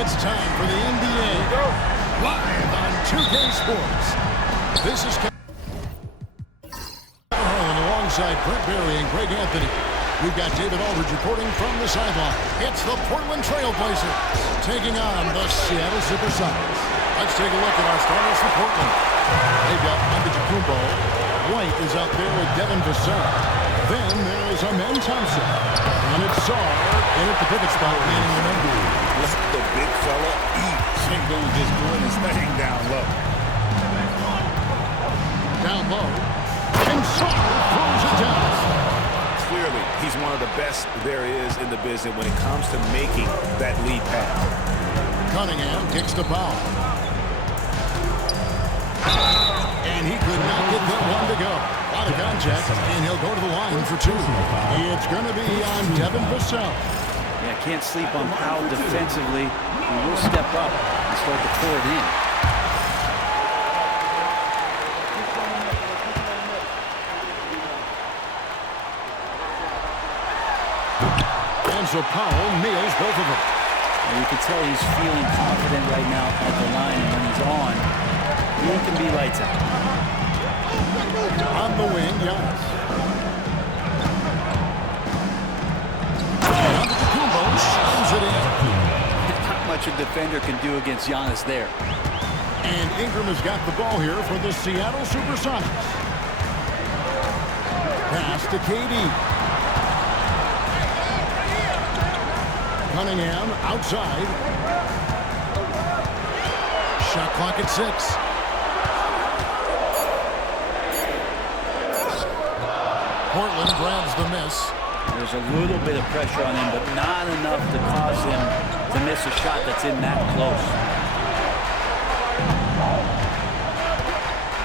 It's time for the NBA live on 2K Sports. This is Harlan alongside Brent Barry and Greg Anthony. We've got David Aldridge reporting from the sideline. It's the Portland Trailblazers taking on the Seattle SuperSonics. Let's take a look at our starters for Portland. They've got Antetokounmpo. White is out there with Devin Vassell. Then there's Amen Thompson. And it's Sarr in at the pivot spot, manning the number. Let the big fella eat. Sengun just doing his thing down low. Down low. And Sarr throws it down. Clearly, he's one of the best there is in the business when it comes to making that lead pass. Cunningham kicks the foul. And he could not get that one to go. Out of contact, and he'll go to the line for two. It's going to be on Devin Vassell. Yeah, can't sleep on Powell defensively. He will step up and start to pour it in. And so Powell nails both of them. And you can tell he's feeling confident right now at the line, and when he's on, he can be lights out. On the wing, Giannis. Antetokounmpo slams it in. Not much a defender can do against Giannis there. And Ingram has got the ball here for the Seattle SuperSonics. Pass to KD. Cunningham outside. Shot clock at 6. Portland grabs the miss. There's a little bit of pressure on him, but not enough to cause him to miss a shot that's in that close.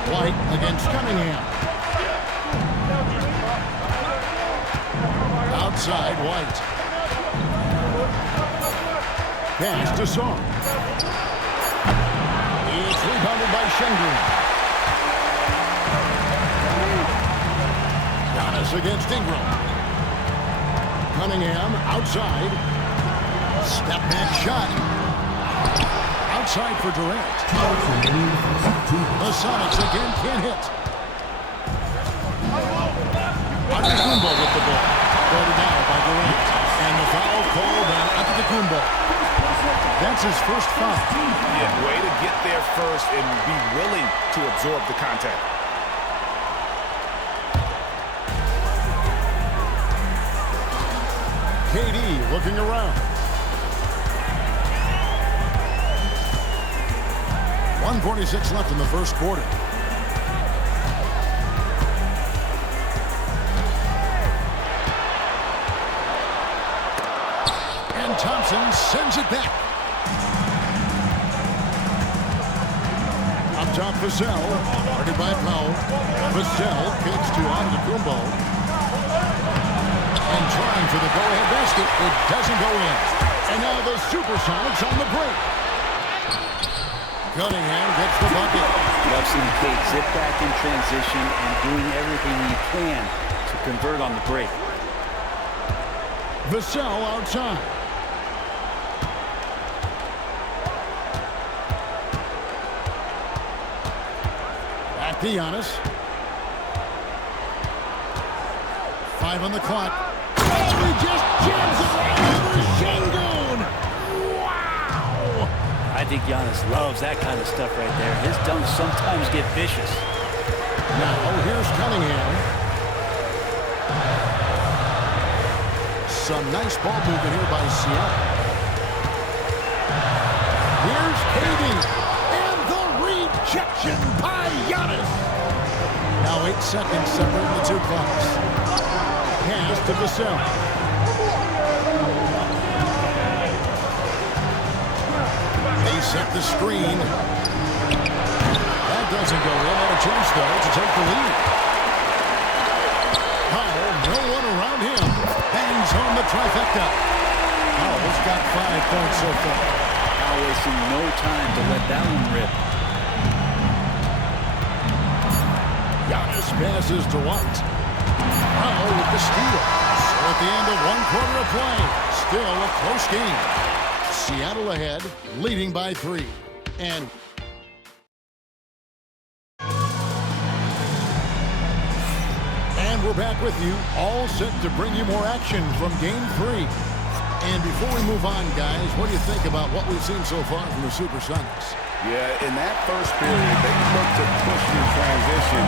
White against Cunningham. Outside, White. Pass to Sarr. It's rebounded by Sengun. Giannis against Ingram. Cunningham outside. Step back shot. Outside for Durant. The Sonics again can't hit. Antetokounmpo with the ball. Guarded now by Durant. And the foul called on Antetokounmpo. That's his first foul. Yeah, way to get there first and be willing to absorb the contact. KD looking around. 1:46 left in the first quarter. And Thompson sends it back. Up top, Vassell. Guarded by Powell. Vassell kicks to Antetokounmpo. And trying for the go-ahead basket. It doesn't go in. And now the SuperSonics on the break. Cunningham gets the bucket. Love seeing Kate zip back in transition and doing everything he can to convert on the break. Vassell outside. Back to Giannis. 5 on the clock. He just jams it right over Sengun. Wow! I think Giannis loves that kind of stuff right there. His dunks sometimes get vicious. Now here's Cunningham. Some nice ball movement here by Seattle. Here's KD. And the rejection by Giannis. Now 8 seconds separate the two clocks. Pass to Vassell. They set the screen. That doesn't go in. And a chance, though, to take the lead. Powell, no one around him. Bangs home the trifecta. Powell's got 5 points so far. Powell wasting no time to let that one rip. Giannis passes to White. Powell with the steal. So at the end of 1 quarter of play, still a close game. Seattle ahead, leading by 3. And we're back with you, all set to bring you more action from Game 3. And before we move on, guys, what do you think about what we've seen so far from the SuperSonics? Yeah, in that first period, they looked to push in transition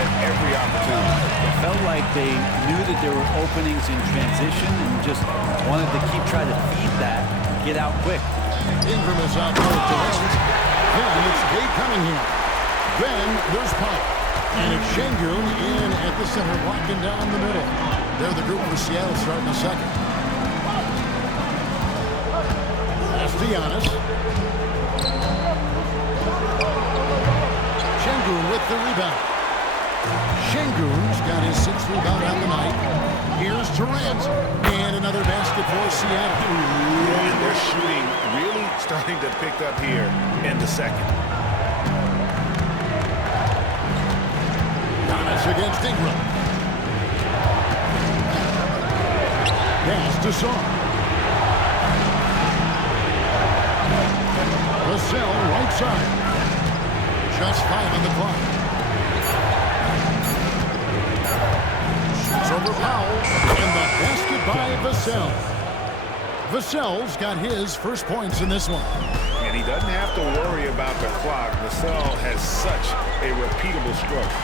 at every opportunity. It felt like they knew that there were openings in transition and just wanted to keep trying to feed that, get out quick. Ingram is out there to end. Then it's Kate Cunningham. Then there's Pop. And it's Şengün in at the center, walking down the middle. They're the group for Seattle starting the second. That's to Giannis. Şengün with the rebound. Şengün's got his 6th rebound on the night. Here's Durant. And another basket for Seattle. And their shooting really starting to pick up here in the second. Giannis against Ingram. Pass to Saw. Vassell right side. Just 5 on the clock. Shoots over Powell. And the basket by Vassell. Vassell's got his first points in this one. And he doesn't have to worry about the clock. Vassell has such a repeatable stroke.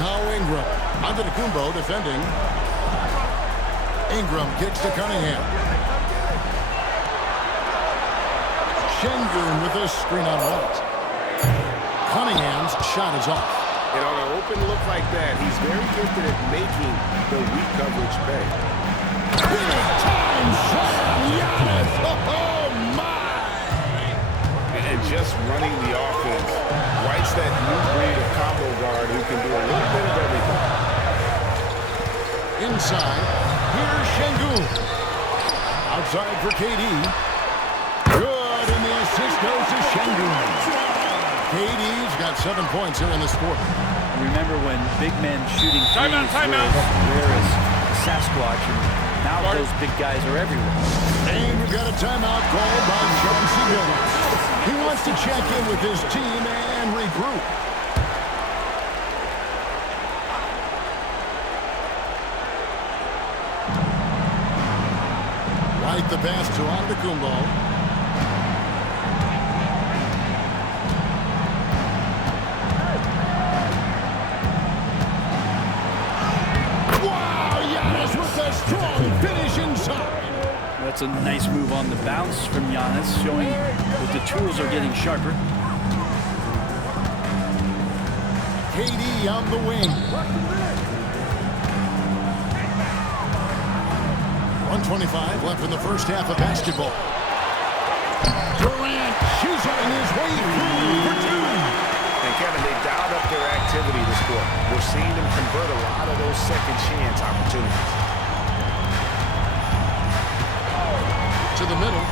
Now Ingram. Antetokounmpo defending. Ingram kicks to Cunningham. Şengün with a screen on White. Cunningham's shot is off. And on an open look like that, he's very gifted at making the weak coverage pay. Big time shot on Giannis. Oh, my! And just running the offense. White's that new breed of combo guard who can do a little bit of everything. Inside, here's Şengün. Outside for KD. Good, and the assist goes to Şengün. KD's got 7 points here in this quarter. Remember when big men shooting threes were rare as Sasquatch, and now those big guys are everywhere. And we've got a timeout called by Chauncey Billups. He wants to check in with his team and regroup. Right the pass to Antetokounmpo. Strong finish inside. That's a nice move on the bounce from Giannis, showing that the tools are getting sharper. KD on the wing. 1:25 left in the first half of basketball. Durant chiseling his way through for 2. And Kevin, they dialed up their activity this quarter. We're seeing them convert a lot of those second chance opportunities. To the middle.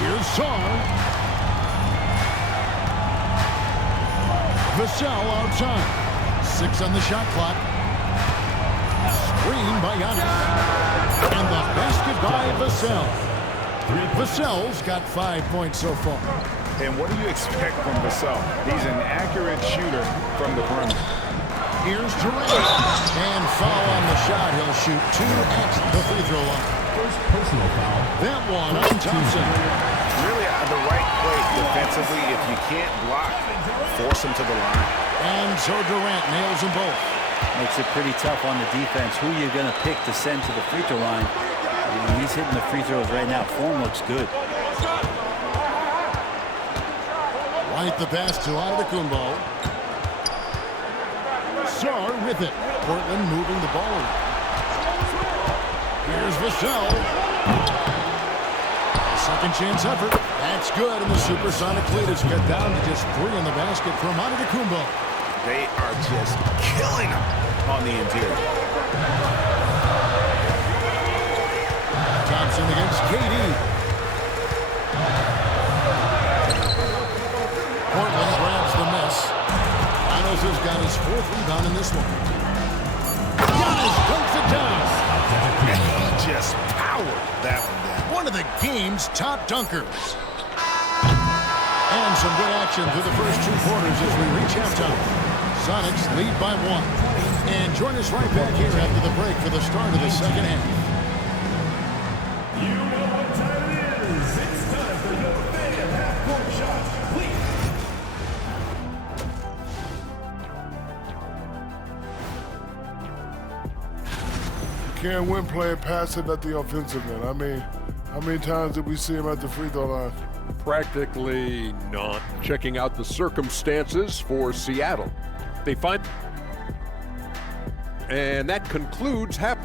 Here's Saw. Vassell outside. 6 on the shot clock. Screen by Giannis. And the basket by Vassell. Vassell's got 5 points so far. And what do you expect from Vassell? He's an accurate shooter from the perimeter. Here's Durant. And foul on the shot. He'll shoot 2 at the free throw line. First personal foul. That one on Thompson. Really the right play defensively. If you can't block, force him to the line. And so Durant nails them both. Makes it pretty tough on the defense. Who you're going to pick to send to the free throw line. I mean, he's hitting the free throws right now. Form looks good. Right the pass to Antetokounmpo. Sarr with it. Portland moving the ball around. Here's Vassell. Second chance effort. That's good, and the Supersonic lead is cut down to just 3 in the basket from Antetokounmpo. They are just killing them on the interior. Thompson against KD. Portland grabs the miss. Giannis has got his 4th rebound in this one. Giannis dunks it down. And he just powered that one down. One of the game's top dunkers. And some good action through the first 2 quarters as we reach halftime. Sonics lead by 1. And join us right back here after the break for the start of the second half. You know what time it is. It's time for your fan half-court shots, please. Can't win playing passive at the offensive end. I mean, how many times did we see him at the free throw line? Practically not. Checking out the circumstances for Seattle. They find... And that concludes half...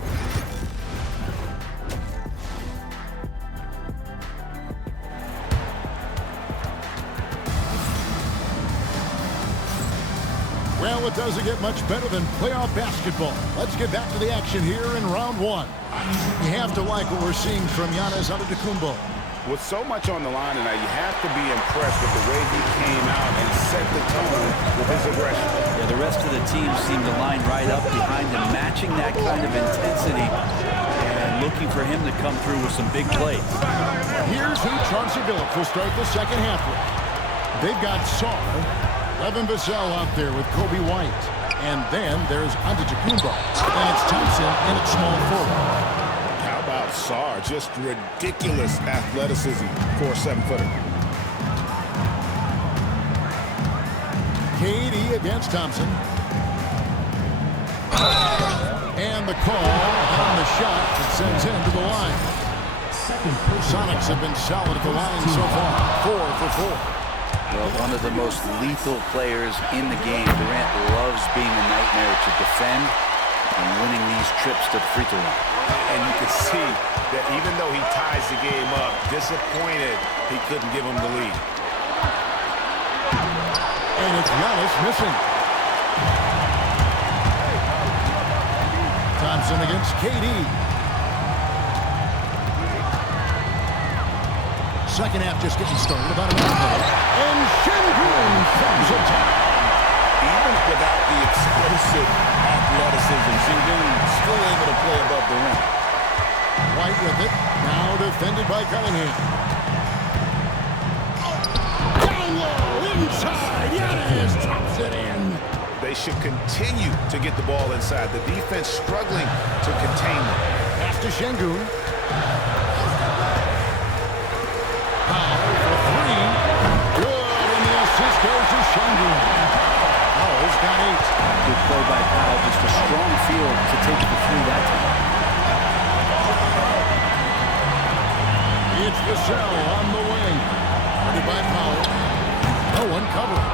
Well, it doesn't get much better than playoff basketball. Let's get back to the action here in round 1. You have to like what we're seeing from Giannis Antetokounmpo. With so much on the line tonight, you have to be impressed with the way he came out and set the tone with his aggression. Yeah, the rest of the team seemed to line right up behind him, matching that kind of intensity and looking for him to come through with some big plays. Here's who Chauncey Billups will start the second half with. They've got Saar, Levin Vassell out there with Kobe White. And then there's Antetokounmpo. And it's Thompson in at small forward. How about Saar? Just ridiculous athleticism for a 7-footer. KD against Thompson. And the call on the shot that sends him to the line. Sonics have been solid at the line so far. 4 for 4. Well, one of the most lethal players in the game. Durant loves being a nightmare to defend and winning these trips to the free throw line. And you can see that even though he ties the game up, disappointed he couldn't give him the lead. And it's Giannis missing. Thompson against KD. Second half just getting started, about a minute ago. And Şengün thumbs it down. Even without the explosive athleticism, Şengün still able to play above the rim. White with it. Now defended by Cunningham. Down low, inside. Giannis drops it in. They should continue to get the ball inside. The defense struggling to contain them. Pass to Şengün. Powell for 3. Good, and the assist goes to Şengün. Powell's got 8. Good play by Powell. Just a strong field to take the 3 that time. It's Vassell on the wing. Guarded by Powell. No one covering.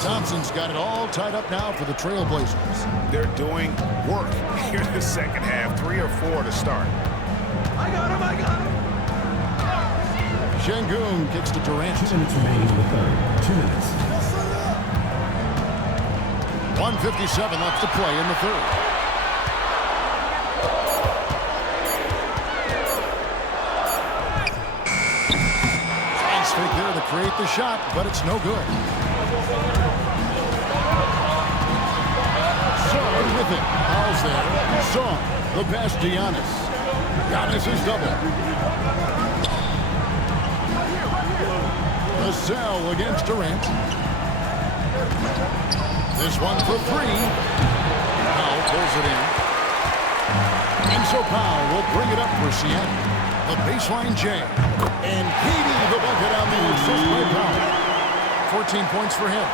Thompson's got it all tied up now for the Trailblazers. They're doing work here in the second half. 3 or 4 to start. I got him. Şengün kicks to Durant. 2 minutes remaining in the third. 2 minutes. 1:57 left to play in the third. Nice fake there to create the shot, but it's no good. Saar with it. How's there? Saar, the pass to Giannis. Giannis is double. Vassell against Durant. This one for 3. Powell pulls it in. And so Powell will bring it up for Seattle. The baseline J. And KD the bucket on the assist by Powell. 14 points for him.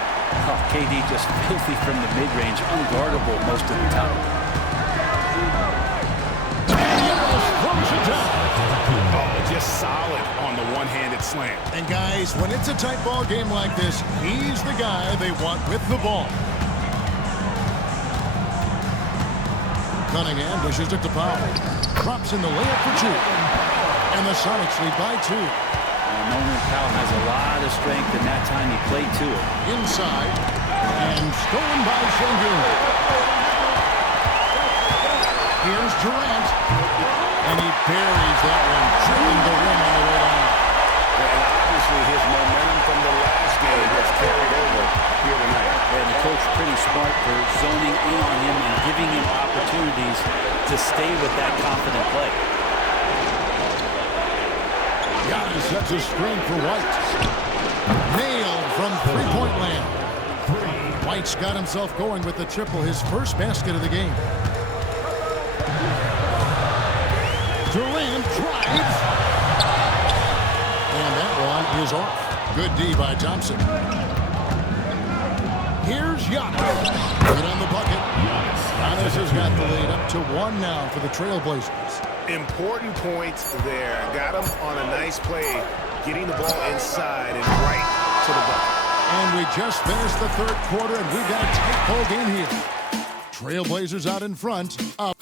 Oh, KD just filthy from the mid-range, unguardable most of the time. And Giannis throws it down. Oh, just solid on the one-handed slam. And guys, when it's a tight ball game like this, he's the guy they want with the ball. Cunningham dishes it to Powell. Drops in the layup for 2. And the Sonics lead by 2. Norman Powell has a lot of strength, and that time he played to it. Inside. And stolen by Şengün. Here's Durant. And he buries that one, tripping the rim on the way down. And obviously his momentum from the last game has carried over here tonight. And the coach pretty smart for zoning in on him and giving him opportunities to stay with that confident play. Giannis sets a screen for White. Nailed from three-point land. White's got himself going with the triple, his first basket of the game. Durant drives. And that one is off. Good D by Thompson. Here's Giannis. Good on the bucket. Giannis has got the lead up to 1 now for the Trailblazers. Important points there. Got him on a nice play, getting the ball inside and right to the bucket. And we just finished the third quarter, and we've got a tight ball game here. Trailblazers out in front. Up.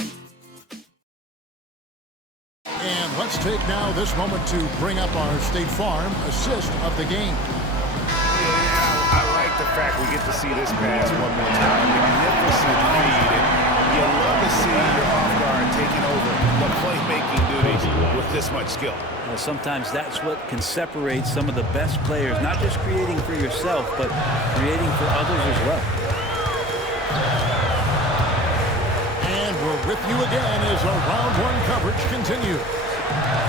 And let's take now this moment to bring up our State Farm assist of the game. Yeah, I like the fact we get to see this pass one more time. Magnificent feed. And you love to see your off guard taking over the playmaking duties with this much skill. Well, sometimes that's what can separate some of the best players, not just creating for yourself, but creating for others as well. And we're with you again as our round 1 coverage continues.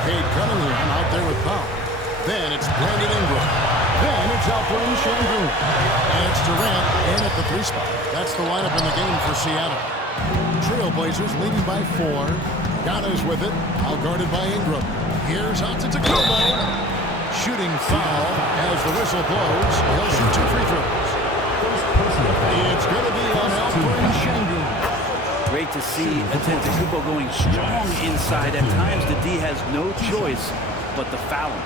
Cade Cunningham out there with Powell. Then it's Brandon Ingram. Then it's Alperen Sengun. And it's Durant in at the 3 spot. That's the lineup in the game for Seattle. Trailblazers leading by 4. Giannis with it, out guarded by Ingram. Here's Antetokounmpo. Shooting foul as the whistle blows. He'll shoot 2 free throws. It's going to be on Alperen Sengun. Great to see Antetokounmpo going strong inside. At times, the D has no choice but to foul him.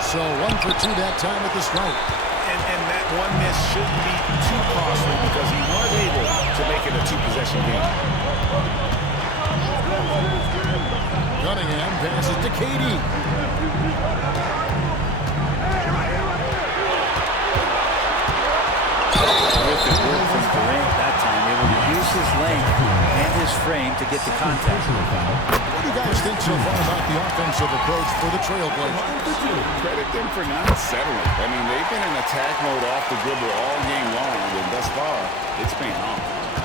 So 1 for 2 that time at the stripe. And that one miss shouldn't be too costly because he was able to make it a 2-possession game. Cunningham passes to Katie. Terrific work from Durant that time, able to use his length and his frame to get the contact. What do you guys think so far about the offensive approach for the Trailblazers? Credit them for not settling. I mean, they've been in attack mode off the dribble all game long, and thus far, it's been on.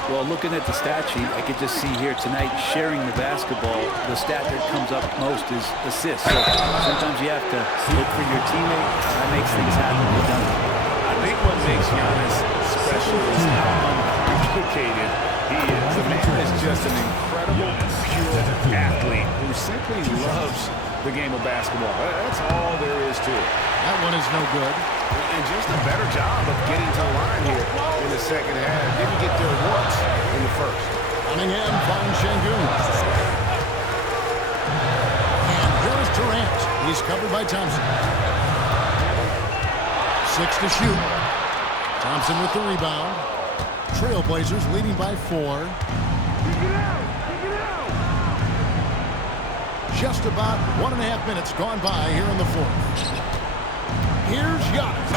Well, looking at the stat sheet, I could just see here tonight sharing the basketball. The stat that comes up most is assists. So sometimes you have to look for your teammate. That makes things happen. I think what makes Giannis special is how uncomplicated he is. The man is just an incredible, pure athlete who simply loves the game of basketball. That's all there is to it. That one is no good. And just a better job of getting to the line here in the second half. Didn't get there once in the first. Cunningham finds Sengun. And here's Durant. He's covered by Thompson. 6 to shoot. Thompson with the rebound. Trailblazers leading by 4. Just about 1.5 minutes gone by here in the 4th. Here's Giannis.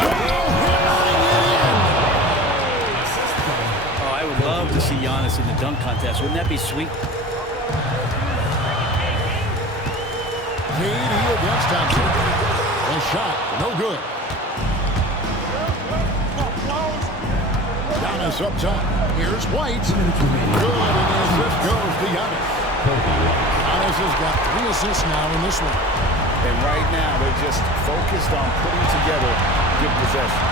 Oh, I would love to see Giannis in the dunk contest. Wouldn't that be sweet? KD against Thompson. A shot, no good. Giannis up top. Here's White. Good, and the assist goes to Giannis. Giannis has got 3 assists now in this one. And right now, they're just focused on putting together good possession.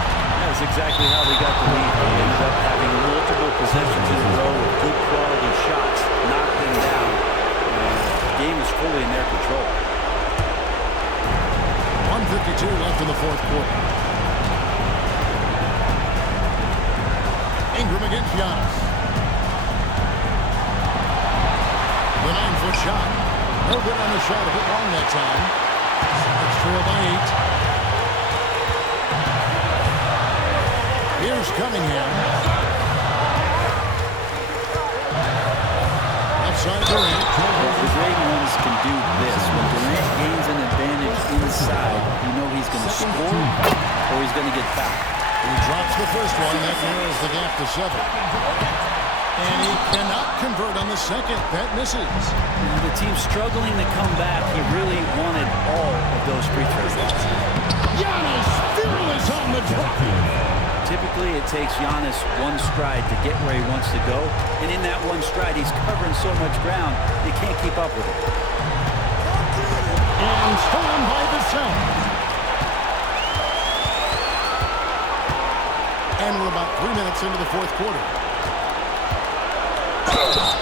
That's exactly how they got the lead. They ended up having multiple possessions in a row with good quality shots, knocked them down. And the game is fully in their control. 1:52 left in the 4th quarter. Ingram against Giannis. The 9-foot shot. No good on the shot, a bit long that time. It's trailed by 8. Here's Cunningham. Outside Durant. The great ones can do this. When Durant gains an advantage inside, you know he's going to score or he's going to get fouled. He drops the first one. That narrows the gap to 7. And he cannot convert on the second. That misses. The team's struggling to come back. He really wanted all of those free throws. Giannis fearless on the drop. Typically, it takes Giannis one stride to get where he wants to go. And in that one stride, he's covering so much ground, you can't keep up with it. And stolen by Vassell. And we're about 3 minutes into the fourth quarter.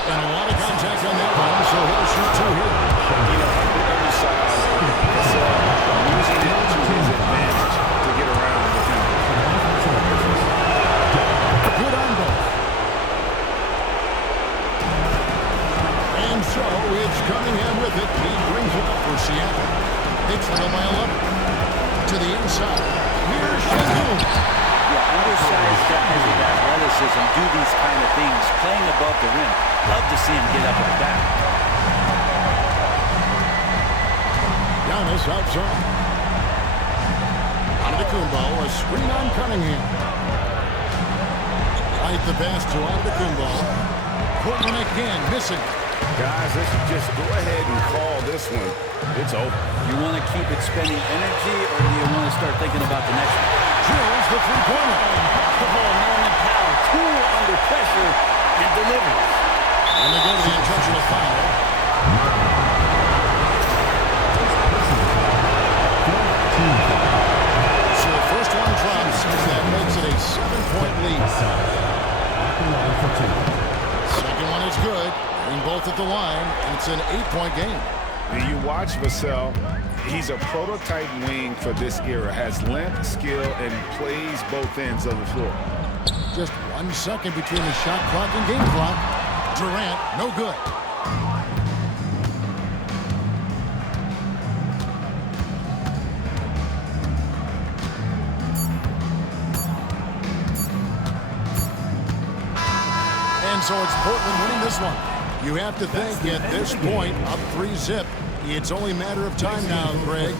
And a lot of contact on that one, so he'll shoot two here. You know, undersized, using it to his advantage to get around the defender. Good on both. And so it's Cunningham with it. He brings it up for Seattle. They trail by 11. To the inside. Here's Şengün. Yeah, undersized guys with athleticism do these kind of things, playing above the rim. Love to see him get up and back. Giannis outside. Antetokounmpo, a screen on Cunningham. Right the pass to Antetokounmpo. Portland again, missing. Guys, let's just go ahead and call this one. It's over. You want to keep expending energy, or do you want to start thinking about the next one? Drills the three-pointer. Impeccable moment power, cool under pressure, and delivers. And they go to the intentional foul. So the first one drops, and that makes it a 7-point lead. Second one is good. Bring both at the line, and it's an 8-point game. When you watch Vassell, he's a prototype wing for this era. Has length, skill, and plays both ends of the floor. Just 1 second between the shot clock and game clock. Durant, no good. And so it's Portland winning this one. You have to think at this point, up 3-zip, it's only a matter of time now, Greg.